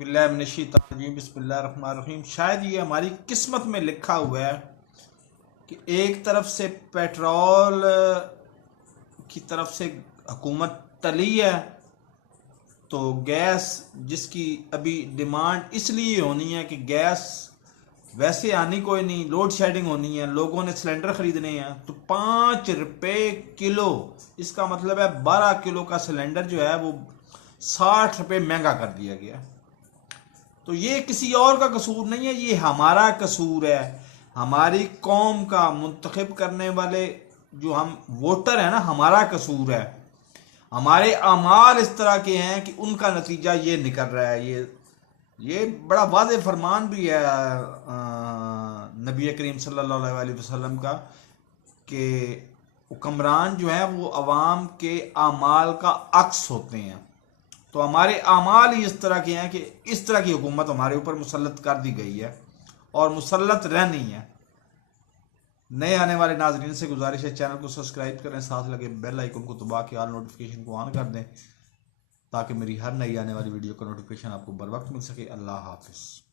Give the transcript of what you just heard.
बिस्मिल्लाहिर्रहमानिर्रहीम। शायद ये हमारी किस्मत में लिखा हुआ है कि एक तरफ से पेट्रोल की तरफ से हुकूमत टली है, तो गैस जिसकी अभी डिमांड इसलिए होनी है कि गैस वैसे आनी कोई नहीं, लोड शेडिंग होनी है, लोगों ने सिलेंडर खरीदने हैं, तो 5 रुपये किलो, इसका मतलब है 12 किलो का सिलेंडर जो है वो 60 रुपये महंगा कर दिया गया। तो ये किसी और का कसूर नहीं है, ये हमारा कसूर है, हमारी कौम का मुंतखब करने वाले जो हम वोटर हैं ना, हमारा कसूर है। हमारे अमाल इस तरह के हैं कि उनका नतीजा ये निकल रहा है। ये बड़ा वाज़ेह फरमान भी है नबी करीम सल्लल्लाहु अलैहि वसल्लम का कि हुक्मरान जो है वो अवाम के अमाल का अक्स होते हैं। तो हमारे अमाल ही इस तरह के हैं कि इस तरह की हुकूमत हमारे ऊपर मुसल्लत कर दी गई है और मुसल्लत रहनी है। नए आने वाले नाजरीन से गुजारिश है, चैनल को सब्सक्राइब करें, साथ लगे बेल आइकन को दबा के ऑल नोटिफिकेशन को ऑन कर दें ताकि मेरी हर नई आने वाली वीडियो का नोटिफिकेशन आपको बर वक्त मिल सके। अल्लाह हाफिज़।